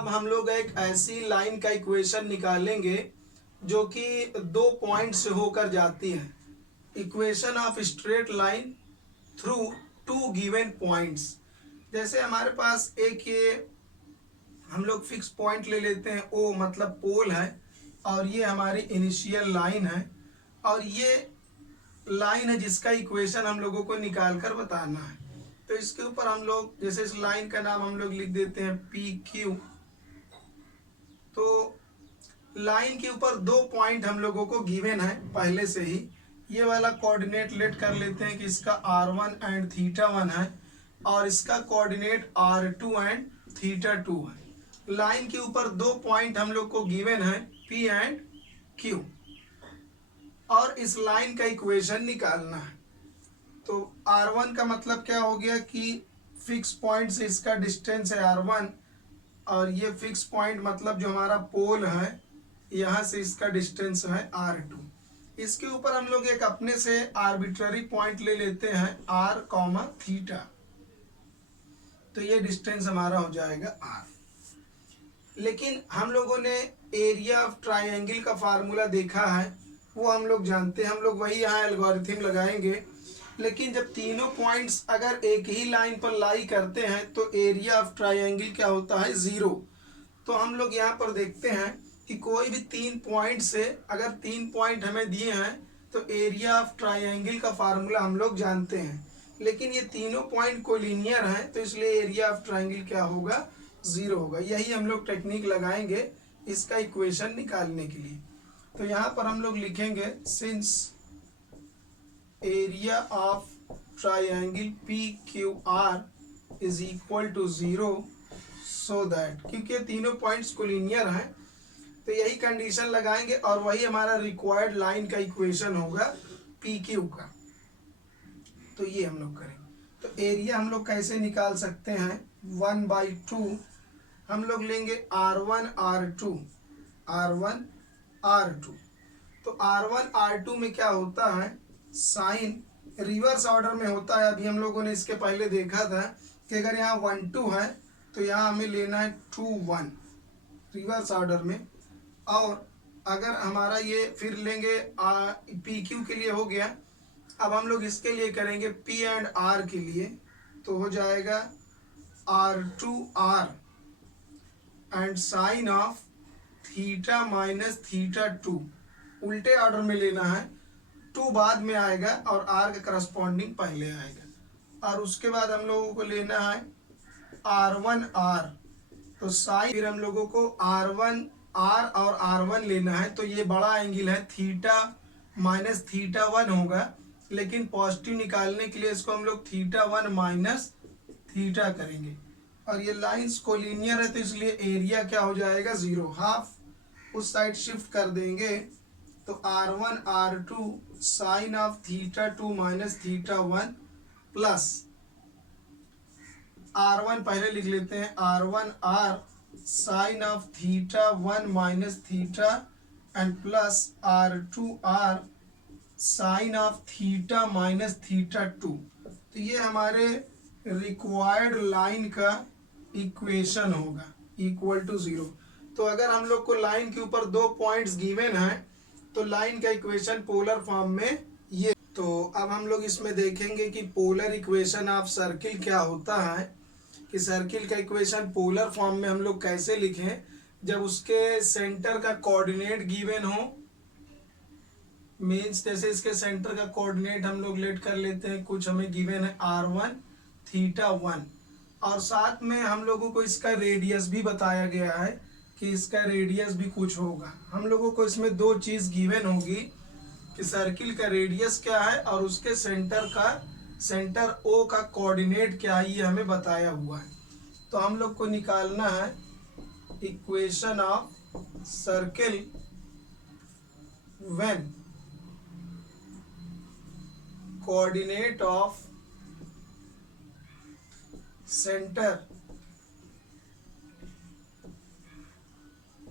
अब हम लोग एक ऐसी लाइन का इक्वेशन निकालेंगे जो कि 2 पॉइंट से होकर जाती है। Equation of straight line through 2 given points. जैसे हमारे पास एक ये हम लोग फिक्स पॉइंट ले लेते हैं, ओ मतलब पोल है, और ये हमारी इनिशियल लाइन है, और ये लाइन है जिसका इक्वेशन हम लोगों को निकाल कर बताना है। तो इसके ऊपर हम लोग जैसे इस लाइन का नाम हम लोग लिख देते हैं पी क्यू। तो लाइन के ऊपर 2 पॉइंट हम लोगों को गिवन है पहले से ही। ये वाला कोऑर्डिनेट लेट कर लेते हैं कि इसका r1 एंड θ1 है, और इसका कोऑर्डिनेट r2 एंड θ2 है। लाइन के ऊपर 2 पॉइंट हम लोग को गिवन है P एंड Q, और इस लाइन का इक्वेशन निकालना है। तो r1 का मतलब क्या हो गया कि फिक्स पॉइंट से इसका डिस्टेंस है r1, और ये फिक्स पॉइंट मतलब जो हमारा पोल है यहाँ से इसका डिस्टेंस है r2। इसके ऊपर हम लोग एक अपने से आर्बिट्ररी पॉइंट ले लेते हैं r, θ। तो ये डिस्टेंस हमारा हो जाएगा r। लेकिन हम लोगों ने एरिया ऑफ ट्राइंगल का फार्मूला देखा है, वो हम लोग जानते हैं। हम लोग वही यहाँ एल्गोरिथम लगाएंगे। लेकिन जब तीनों पॉइंट्स अगर एक ही लाइन पर लाई करते हैं तो एरिया ऑफ ट्राइंगल क्या होता है, 0। तो हम लोग यहाँ पर देखते हैं कि कोई भी 3 पॉइंट से अगर 3 पॉइंट हमें दिए हैं तो एरिया ऑफ ट्राइंगल का फार्मूला हम लोग जानते हैं। लेकिन ये तीनों पॉइंट कोलिनियर हैं, तो इसलिए एरिया ऑफ ट्राइंगल क्या होगा, 0 होगा। यही हम लोग टेक्निक लगाएंगे इसका इक्वेशन निकालने के लिए। तो यहाँ पर हम लोग लिखेंगे since area of triangle P Q R is equal to 0, so that, क्योंकि तीनों पॉइंट्स कोलिनियर हैं तो यही कंडीशन लगाएंगे, और वही हमारा रिक्वायर्ड लाइन का इक्वेशन होगा पी क्यू का। तो ये हम लोग करेंगे। तो एरिया हम लोग कैसे निकाल सकते हैं, 1/2 हम लोग लेंगे r1 r2 r1 r2। तो r1 r2 में क्या होता है, साइन रिवर्स ऑर्डर में होता है। अभी हम लोगों ने इसके पहले देखा था कि अगर यहाँ 1 2 है तो यहाँ हमें लेना है 2 1 रिवर्स ऑर्डर में। और अगर हमारा ये फिर लेंगे पी क्यू के लिए हो गया। अब हम लोग इसके लिए करेंगे पी एंड आर के लिए, तो हो जाएगा r2 r and sine of theta minus θ2। उल्टे ऑर्डर में लेना है, 2 बाद में आएगा और r का करस्पॉन्डिंग पहले आएगा। और उसके बाद हम लोगों को लेना है r1 r। तो साइन फिर हम लोगों को r1 r और r1 लेना है। तो ये बड़ा एंगल है, थीटा माइनस θ1 होगा, लेकिन पॉजिटिव निकालने के लिए इसको हम लोग θ1 माइनस θ करेंगे। और ये लाइंस कोलिनियर है तो इसलिए एरिया क्या हो जाएगा, 0। हाफ उस साइड शिफ्ट कर देंगे तो r1 r2 sign of θ2 minus θ1 plus r1 पहले लिख लेते हैं, r1 r sine of θ1 minus θ and plus r2 r sine of θ minus θ2। तो ये हमारे रिक्वायर्ड लाइन का इक्वेशन होगा इक्वल टू 0। तो अगर हम लोग को लाइन के ऊपर 2 पॉइंट्स गिवन हैं तो लाइन का इक्वेशन पोलर फॉर्म में ये। तो अब हम लोग इसमें देखेंगे कि पोलर इक्वेशन ऑफ सर्किल क्या होता है, कि सर्किल का इक्वेशन पोलर फॉर्म में हम लोग कैसे लिखें जब उसके सेंटर का कोऑर्डिनेट गिवन हो। मीन्स जैसे इसके सेंटर का कोऑर्डिनेट हम लोग लेट कर लेते हैं, कुछ हमें गिवन है r1 θ1, और साथ में हम लोगों को इसका रेडियस भी बताया गया है कि इसका रेडियस भी कुछ होगा। हम लोगों को इसमें 2 चीज़ गिवन होगी कि सर्किल का रेडियस क्या है और उसके सेंटर O का कोऑर्डिनेट क्या है, ये हमें बताया हुआ है। तो हम लोग को निकालना है equation of circle when coordinate of centre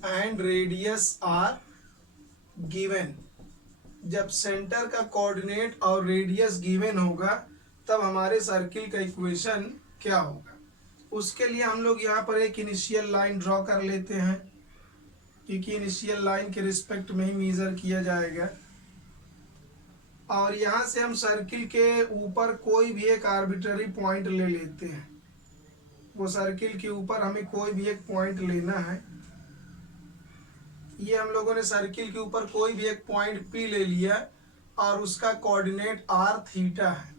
and radius are given. जब सेंटर का कोऑर्डिनेट और रेडियस गिवन होगा तब हमारे सर्किल का इक्वेशन क्या होगा। उसके लिए हम लोग यहाँ पर एक इनिशियल लाइन ड्रॉ कर लेते हैं, क्योंकि इनिशियल लाइन के रिस्पेक्ट में ही मेजर किया जाएगा। और यहाँ से हम सर्किल के ऊपर कोई भी एक आर्बिट्ररी पॉइंट ले लेते हैं। वो सर्किल के ऊपर हमें कोई भी एक पॉइंट लेना है। ये हम लोगों ने सर्किल के ऊपर कोई भी एक पॉइंट P ले लिया और उसका कोऑर्डिनेट r थीटा है।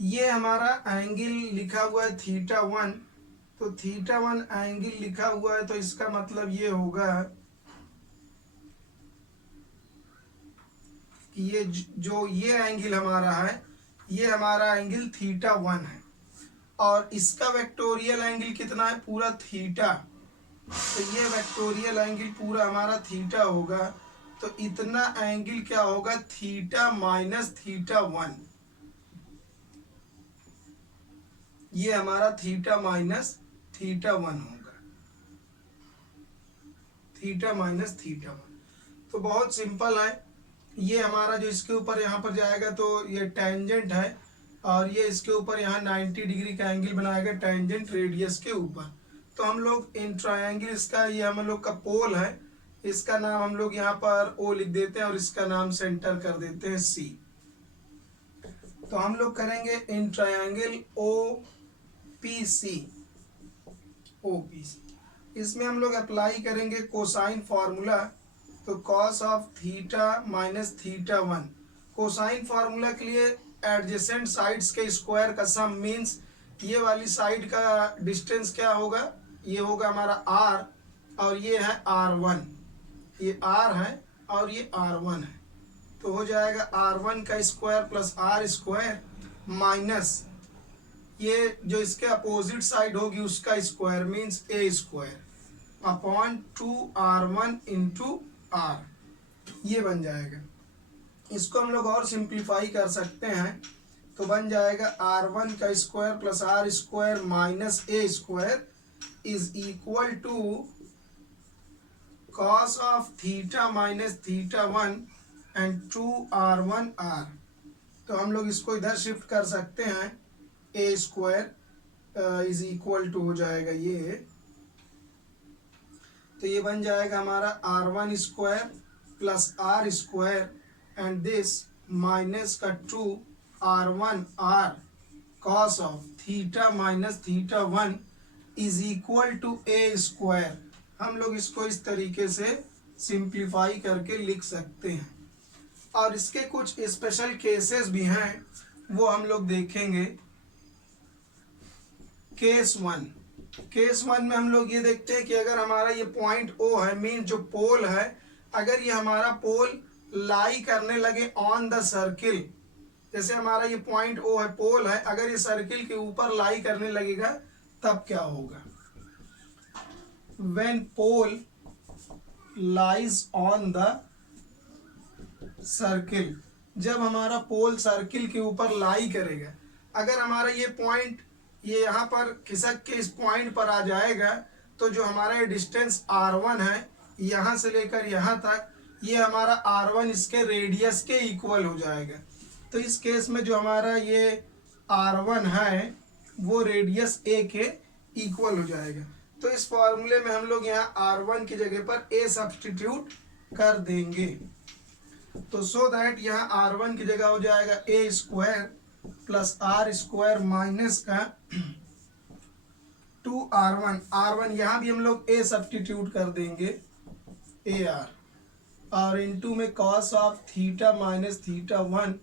ये हमारा एंगल लिखा हुआ है θ1, तो θ1 एंगल लिखा हुआ है, तो इसका मतलब ये होगा कि ये जो ये एंगल हमारा है, ये हमारा एंगल θ1 है और इसका वेक्टोरियल एंगल कितना है, पूरा थीटा। तो ये वेक्टोरियल एंगल पूरा हमारा थीटा होगा, तो इतना एंगल क्या होगा, थीटा माइनस θ1। ये हमारा थीटा माइनस θ1 होगा, थीटा माइनस θ1। तो बहुत सिंपल है। ये हमारा जो इसके ऊपर यहाँ पर जाएगा तो ये टेंजेंट है, और ये इसके ऊपर यहाँ 90 डिग्री का एंगल बनाएगा टेंजेंट रेडियस के ऊपर। तो हम लोग इन ट्रायंगल, इसका ये हम लोग का पोल है, इसका नाम हम लोग यहाँ पर O लिख देते हैं और इसका नाम सेंटर कर देते हैं C। तो हम लोग करेंगे इन ट्रायंगल OPC, इसमें हम लोग अप्लाई करेंगे कोसाइन फार्मूला। तो cos of theta minus θ1, cosine formula के लिए एडजेसेंट साइड्स के स्क्वायर का सम, मीन्स ये वाली साइड का डिस्टेंस क्या होगा, ये होगा हमारा r और ये है r1, ये r है और ये r1 है। तो हो जाएगा r1 का square plus r square minus ये जो इसके अपोजिट साइड होगी उसका square, means a square upon 2r1 into r, ये बन जाएगा। इसको हम लोग और सिंप्लीफाई कर सकते हैं, तो बन जाएगा r1 का square plus r square minus a square is equal to cos of theta minus θ1 and 2r1r। तो हम लोग इसको इधर शिफ्ट कर सकते हैं, a square is equal to हो जाएगा ये, तो ये बन जाएगा हमारा r1 square plus r square and this minus का 2r1r cos of theta minus θ1 is equal to a square. हम लोग इसको इस तरीके से सिंप्लीफाई करके लिख सकते हैं। और इसके कुछ स्पेशल केसेस भी हैं, वो हम लोग देखेंगे। केस वन में हम लोग ये देखते हैं कि अगर हमारा ये पॉइंट O है, मीन जो पोल है, अगर ये हमारा पोल लाई करने लगे ऑन द सर्किल, जैसे हमारा ये पॉइंट O है, पोल है, अगर ये सर्किल के ऊपर लाई करने लगेगा तब क्या होगा। When pole lies on the circle, जब हमारा पोल सर्किल के ऊपर लाई करेगा, अगर हमारा ये पॉइंट ये यहाँ पर खिसक के इस पॉइंट पर आ जाएगा, तो जो हमारा ये डिस्टेंस r1 है यहाँ से लेकर यहाँ तक, ये हमारा r1 इसके रेडियस के इक्वल हो जाएगा। तो इस केस में जो हमारा ये r1 है वो रेडियस a के इक्वल हो जाएगा। तो इस फॉर्मूले में हम लोग यहाँ r1 की जगह पर a सब्स्टिट्यूट कर देंगे, तो सो दैट यहाँ r1 की जगह हो जाएगा a square plus r square minus का 2r1 यहाँ भी हम लोग a सब्स्टिट्यूट कर देंगे ar, और इनटू में cos of theta minus θ1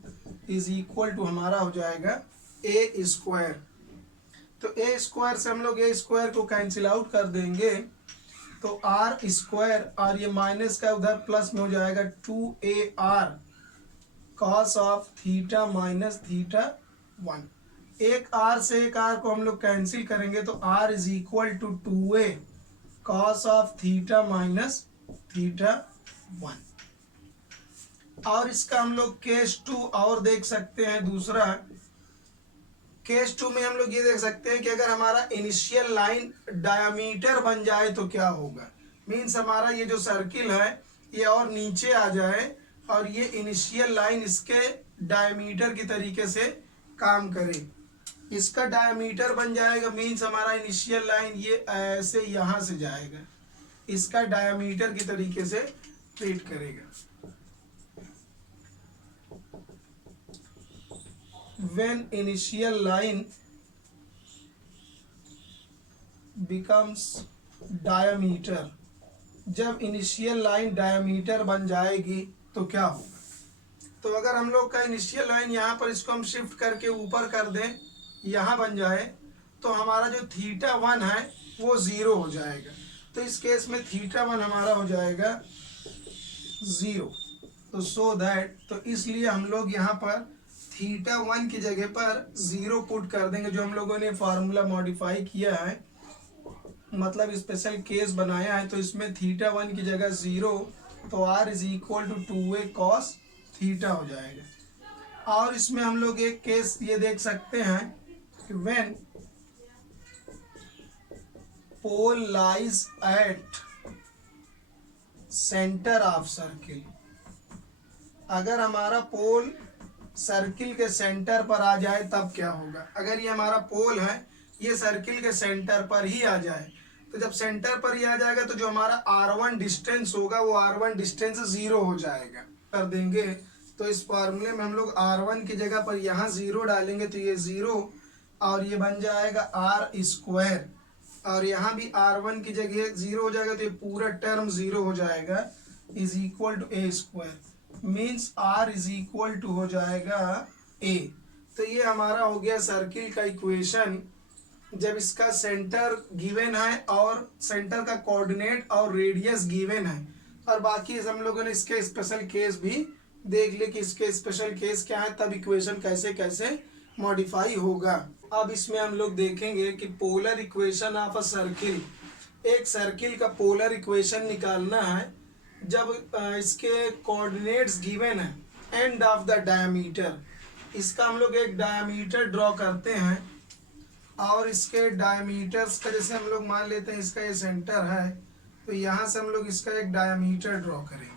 is equal to हमारा हो जाएगा a स्क्वायर। तो a स्क्वायर से हम लोग a स्क्वायर को कैंसिल आउट कर देंगे, तो r स्क्वायर और ये माइनस का उधर प्लस में हो जाएगा 2ar cos of theta minus θ1। एक r से एक r को हम लोग कैंसिल करेंगे, तो r is equal to 2a cos of theta minus θ1। और इसका हम लोग केस 2 और देख सकते हैं। दूसरा केस 2 में हम लोग ये देख सकते हैं कि अगर हमारा इनिशियल लाइन डायमीटर बन जाए तो क्या होगा। मीन्स हमारा ये जो सर्किल है ये और नीचे आ जाए और ये इनिशियल लाइन इसके डायमीटर की तरीके से काम करे। इसका डायमीटर बन जाएगा, मीन्स हमारा इनिशियल लाइन ये ऐसे यहाँ से जाएगा, इसका डायमीटर की तरीके से ट्रीट करेगा। when initial line becomes diameter, जब इनिशियल लाइन डायमीटर बन जाएगी तो क्या होगा। तो अगर हम लोग का इनिशियल लाइन यहाँ पर इसको हम शिफ्ट करके ऊपर कर दें, यहाँ बन जाए, तो हमारा जो थीटा 1 है वो 0 हो जाएगा। तो इस केस में थीटा 1 हमारा हो जाएगा 0। तो सो दैट, तो इसलिए हम लोग यहाँ पर थीटा 1 की जगह पर 0 पुट कर देंगे, जो हम लोगों ने फार्मूला मॉडिफाई किया है, मतलब स्पेशल केस बनाया है। तो इसमें थीटा 1 की जगह 0, तो r is equal to 2a cos theta हो जाएगा। और इसमें हम लोग एक केस ये देख सकते हैं कि when pole lies at centre of circle, अगर हमारा पोल सर्किल के सेंटर पर आ जाए तब क्या होगा। अगर ये हमारा पोल है, ये सर्किल के सेंटर पर ही आ जाए, तो जब सेंटर पर ही आ जाएगा तो जो हमारा r1 डिस्टेंस होगा वो r1 डिस्टेंस 0 हो जाएगा। कर देंगे तो इस फॉर्मूले में हम लोग r1 की जगह पर यहाँ 0 डालेंगे, तो ये 0 और ये बन जाएगा r स्क्वायर, और यहाँ भी r1 की जगह 0 हो जाएगा, तो ये पूरा टर्म 0 हो जाएगा, is equal to a square, means r is equal to हो जाएगा a। तो ये हमारा हो गया सर्किल का इक्वेशन, जब इसका सेंटर गिवन है और सेंटर का कोऑर्डिनेट और रेडियस गिवन है। और बाकी हम लोगों ने इसके स्पेशल केस भी देख लिए कि इसके स्पेशल केस क्या है, तब इक्वेशन कैसे कैसे मॉडिफाई होगा। अब इसमें हम लोग देखेंगे कि polar equation of a circle, एक सर्किल का पोलर इक्वेशन निकालना है जब इसके कोऑर्डिनेट्स गिवन है एंड ऑफ द डायमीटर। इसका हम लोग एक डायमीटर ड्रॉ करते हैं, और इसके डायमीटर्स का जैसे हम लोग मान लेते हैं इसका ये सेंटर है, तो यहाँ से हम लोग इसका एक डायमीटर ड्रॉ करेंगे।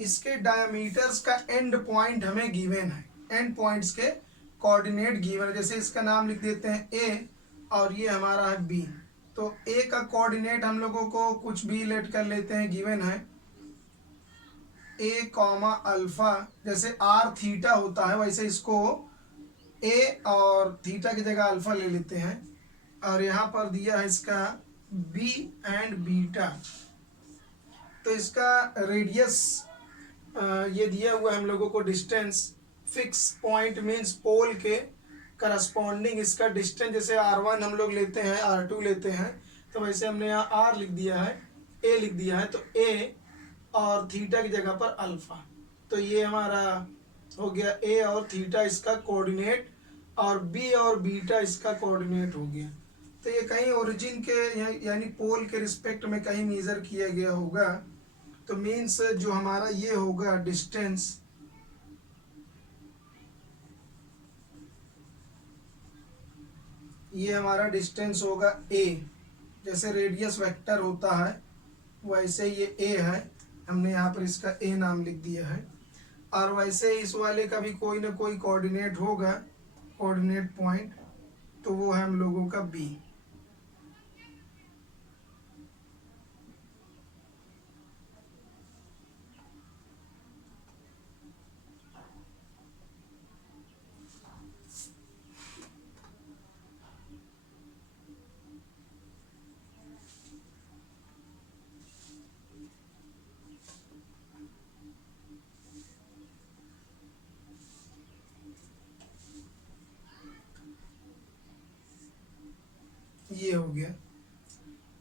इसके डायमीटर्स का एंड पॉइंट हमें गिवन है, एंड पॉइंट्स के कोऑर्डिनेट गिवन है। जैसे इसका नाम लिख देते हैं ए और ये हमारा है बी, तो ए का कोऑर्डिनेट हम लोगों को कुछ भी लेट कर लेते हैं, गिवन है ए कॉमा अल्फा, जैसे आर थीटा होता है वैसे इसको ए और थीटा की जगह अल्फा ले लेते हैं। और यहाँ पर दिया है इसका बी एंड बीटा, तो इसका रेडियस ये दिया हुआ है हम लोगों को डिस्टेंस, फिक्स पॉइंट मीन्स पोल के करस्पॉन्डिंग इसका डिस्टेंस, जैसे r1 हम लोग लेते हैं, r2 लेते हैं, तो वैसे हमने यहाँ r लिख दिया है, a लिख दिया है, तो a और थीटा की जगह पर अल्फा। तो ये हमारा हो गया a और थीटा इसका कोऑर्डिनेट, और b और बीटा इसका कोऑर्डिनेट हो गया। तो ये कहीं ओरिजिन के यानी पोल के रिस्पेक्ट में कहीं मेजर किया गया होगा, तो मीन्स जो हमारा ये होगा डिस्टेंस, ये हमारा डिस्टेंस होगा a, जैसे रेडियस वेक्टर होता है वैसे ये a है, हमने यहाँ पर इसका a नाम लिख दिया है। और वैसे इस वाले का भी कोई ना कोई कोऑर्डिनेट होगा, कोऑर्डिनेट पॉइंट, तो वो है हम लोगों का b। ये हो गया।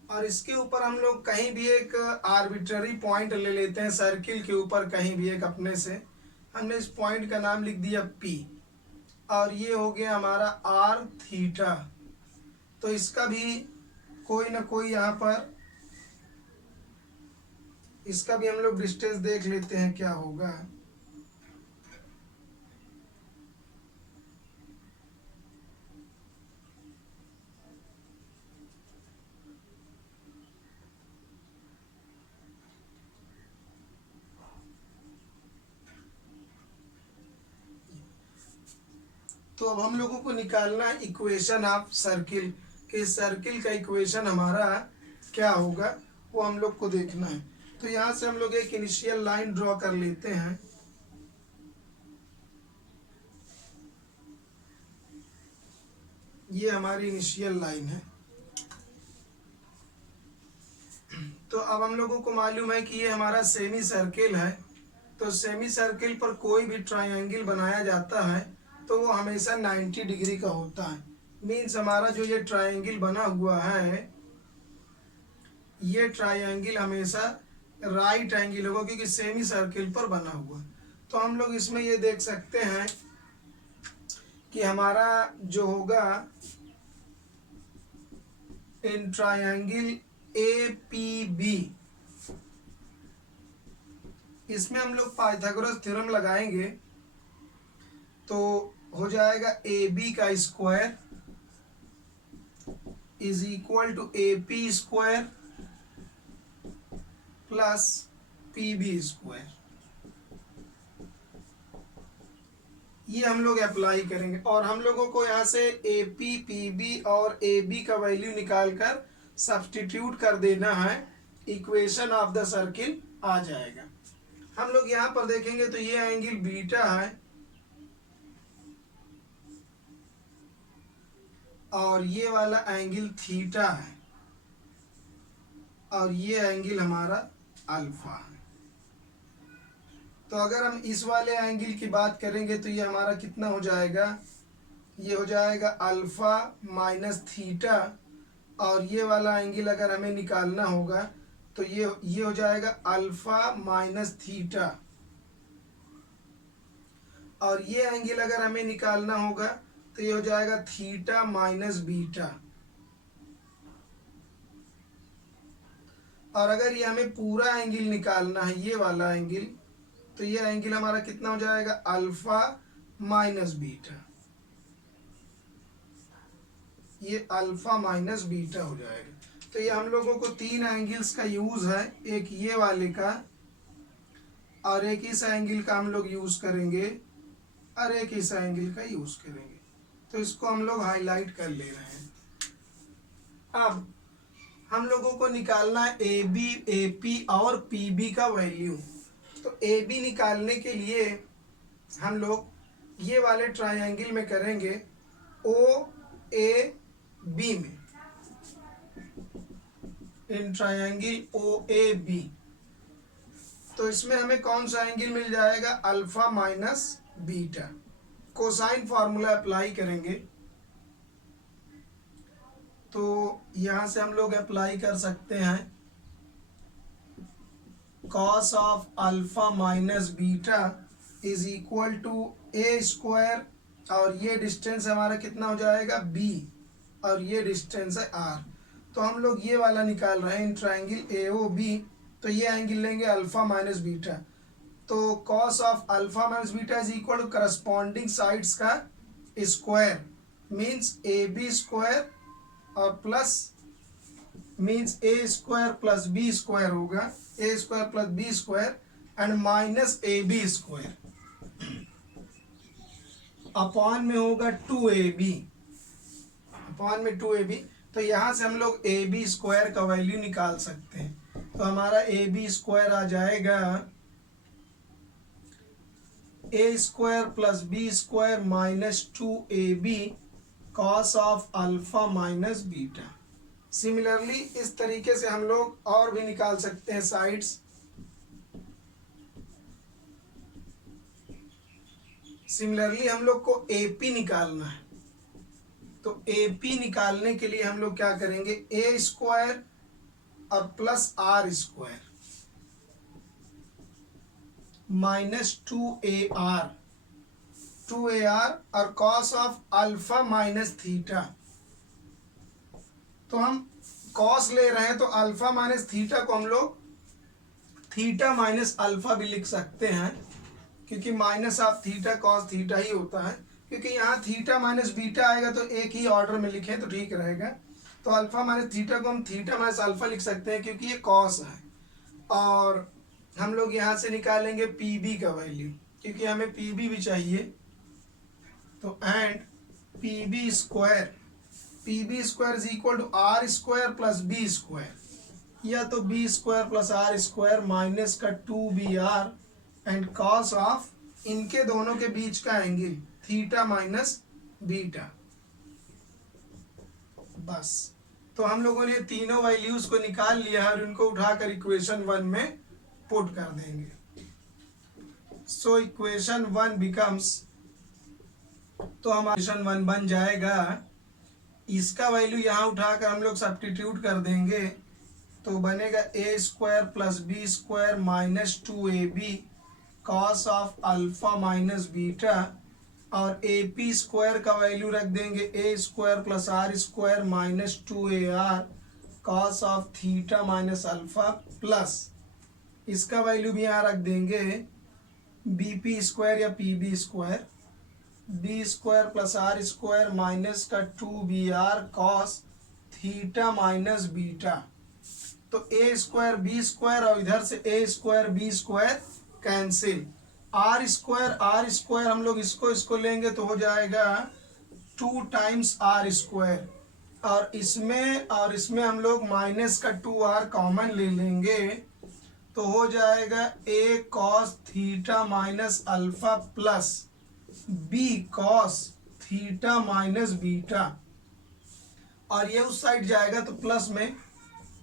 और इसके ऊपर हम लोग कहीं भी एक आर्बिट्ररी पॉइंट ले लेते हैं, सर्किल के ऊपर कहीं भी एक अपने से, हमने इस पॉइंट का नाम लिख दिया P, और ये हो गया हमारा आर थीटा। तो इसका भी कोई ना कोई यहाँ पर, इसका भी हम लोग डिस्टेंस देख लेते हैं क्या होगा। तो अब हम लोगों को निकालना है इक्वेशन ऑफ सर्किल, कि सर्किल का इक्वेशन हमारा क्या होगा वो हम लोग को देखना है। तो यहाँ से हम लोग एक इनिशियल लाइन ड्रॉ कर लेते हैं। ये हमारी इनिशियल लाइन है। तो अब हम लोगों को मालूम है कि ये हमारा सेमी सर्किल है। तो सेमी सर्किल पर कोई भी ट्रायंगल बनाया जाता है तो वो हमेशा 90 डिग्री का होता है। मीन्स हमारा जो ये ट्रायंगल बना हुआ है, ये ट्रायंगल हमेशा राइट एंगल होगा क्योंकि सेमी सर्किल पर बना हुआ। तो हम लोग इसमें ये देख सकते हैं कि हमारा जो होगा इन ट्रायंगल APB, इसमें हम लोग पाइथागोरस थ्योरम लगाएंगे तो हो जाएगा AB का square is equal to AP square plus PB square. ये हम लोग अप्लाई करेंगे और हम लोगों को यहाँ से AP, PB और AB का वैल्यू निकालकर सब्स्टिट्यूट कर देना है, इक्वेशन ऑफ द सर्किल आ जाएगा। हम लोग यहाँ पर देखेंगे तो ये एंगल बीटा है और ये वाला एंगल थीटा है और ये एंगल हमारा अल्फा है। तो अगर हम इस वाले एंगल की बात करेंगे तो ये हमारा कितना हो जाएगा, ये हो जाएगा अल्फा माइनस थीटा। और ये वाला एंगल अगर हमें निकालना होगा तो ये हो जाएगा अल्फा माइनस थीटा। और ये एंगल अगर हमें निकालना होगा तो ये हो जाएगा थीटा माइनस बीटा। और अगर ये हमें पूरा एंगल निकालना है, ये वाला एंगल, तो ये एंगल हमारा कितना हो जाएगा अल्फा माइनस बीटा। ये अल्फा माइनस बीटा हो जाएगा। तो ये हम लोगों को तीन एंगल्स का यूज है, एक ये वाले का और एक इस एंगल का हम लोग यूज करेंगे और एक इस एंगल का यूज करेंगे। तो इसको हम लोग हाईलाइट कर ले रहे हैं। अब हम लोगों को निकालना है AB, AP और PB का वैल्यू। तो AB निकालने के लिए हम लोग ये वाले ट्रायंगल में करेंगे OAB में, इन ट्रायंगल OAB। तो इसमें हमें कौन सा एंगल मिल जाएगा, alpha minus beta. Cosine formula apply करेंगे तो यहां से हम लोग अप्लाई कर सकते हैं cos of alpha minus beta is equal to a square और ये डिस्टेंस हमारा कितना हो जाएगा b और ये डिस्टेंस है r। तो हम लोग ये वाला निकाल रहे हैं इन ट्रायंगल AOB। तो ये एंगल लेंगे अल्फा माइनस बीटा। तो cos of alpha minus beta is equal to corresponding sides का स्क्वायर, मीन्स AB स्क्वायर और plus means A square plus B square होगा, A square plus B square and minus AB square upon में होगा 2AB, upon में 2AB। तो यहाँ से हम लोग AB स्क्वायर का वैल्यू निकाल सकते हैं। तो हमारा AB स्क्वायर आ जाएगा A square plus B square minus 2AB cos of alpha minus beta. Similarly इस तरीके से हम लोग और भी निकाल सकते हैं साइड्स। सिमिलरली हम लोग को AP निकालना है। तो AP निकालने के लिए हम लोग क्या करेंगे, A स्क्वायर और plus R square minus 2AR और cos of alpha minus theta. तो हम कॉस ले रहे हैं तो अल्फा माइनस थीटा को हम लोग थीटा माइनस अल्फा भी लिख सकते हैं, क्योंकि minus of theta cos theta ही होता है। क्योंकि यहाँ थीटा माइनस बीटा आएगा तो एक ही ऑर्डर में लिखें तो ठीक रहेगा। तो अल्फा माइनस थीटा को हम थीटा माइनस अल्फा लिख सकते हैं क्योंकि ये कॉस है। और हम लोग यहाँ से निकालेंगे PB का वैल्यू, क्योंकि हमें PB भी चाहिए। तो and P B square is equal to R square plus B square, या तो B square plus R square minus का 2br एंड कॉस ऑफ इनके दोनों के बीच का एंगल थीटा माइनस बीटा। बस, तो हम लोगों ने तीनों वैल्यूज को निकाल लिया है और इनको उठाकर इक्वेशन 1 में पुट कर देंगे। सो इक्वेशन 1 बिकम्स, तो हमारा इक्वेशन 1 बन जाएगा, इसका वैल्यू यहाँ उठाकर हम लोग सब्स्टिट्यूट कर देंगे तो बनेगा A square plus B square minus 2ab cos of alpha minus beta, और ए पी स्क्वायर का वैल्यू रख देंगे A square plus R square minus 2ar cos of theta minus alpha, plus इसका वैल्यू भी यहाँ रख देंगे बी पी स्क्वायर या P B square B square plus R square minus का 2br cos theta minus beta. तो ए square B square और इधर से A square B square cancel, R square हम लोग इसको लेंगे तो हो जाएगा 2 टाइम्स आर स्क्वायर, और इसमें हम लोग माइनस का 2r कॉमन ले लेंगे तो हो जाएगा a cos theta minus alpha plus b cos theta minus beta, और ये उस साइड जाएगा तो प्लस में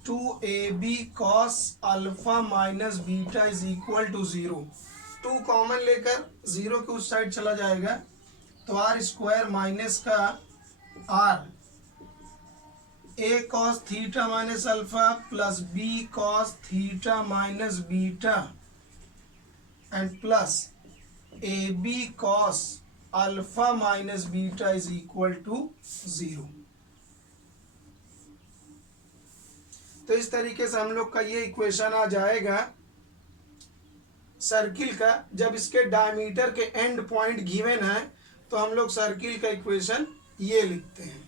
2ab cos alpha minus beta is equal to 0। 2 common लेकर 0 के उस साइड चला जाएगा तो आर स्क्वायर माइनस का r a cos theta minus alpha plus b cos theta minus beta and plus ab cos alpha minus beta is equal to 0। तो इस तरीके से हम लोग का ये इक्वेशन आ जाएगा सर्किल का। जब इसके डायमीटर के एंड पॉइंट गिवन है तो हम लोग सर्किल का इक्वेशन ये लिखते हैं।